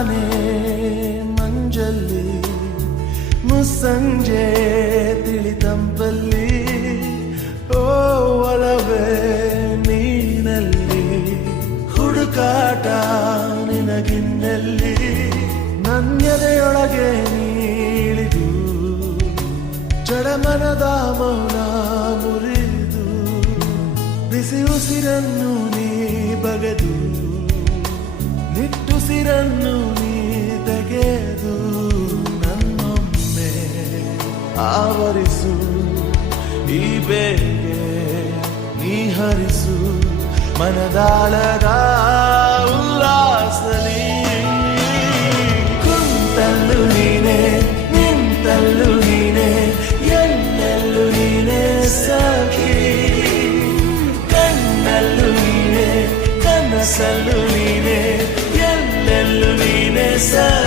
ತಾನೇ ಮಂಜಲ್ಲಿ ಮುಸ್ಸಂಜೆ ತಿಳಿತಂಪಲ್ಲಿ ಓ ಒಲವೇ ನೀನಲ್ಲಿ ಹುಡುಕಾಟ ನಿನಗಿನ್ನಲ್ಲಿ ನನ್ಯದೆಯೊಳಗೆ ನೀಳಿದು ಜಡಮನದ ಮೌನ ಮುರಿದು ಬಿಸಿ ಉಸಿರನ್ನು ನೀ ಬಗೆದು ನಿಟ್ಟುಸಿರನ್ನು ನೀ ತೆಗೆದು ನನ್ನೊಮ್ಮೆ ಆವರಿಸು ಈ ಬೇಗೆ ನೀ ಹರಿಸು ಮನದಾಳದ ಉಲ್ಲಾಸಲಿ ಕುಂತಲ್ಲು ನೀನೆ ನಿಂತಲ್ಲು ನೀನೆ ಎಲ್ಲೆಲ್ಲೂ ನೀನೆ ಸಖಿ ಕಣ್ಣಲ್ಲೂ ನೀನೆ ಕನಸಲ್ಲೂ ನೀನೆ ಎಲ್ಲೆಲ್ಲೂ ನೀನೆ ಸಖಿ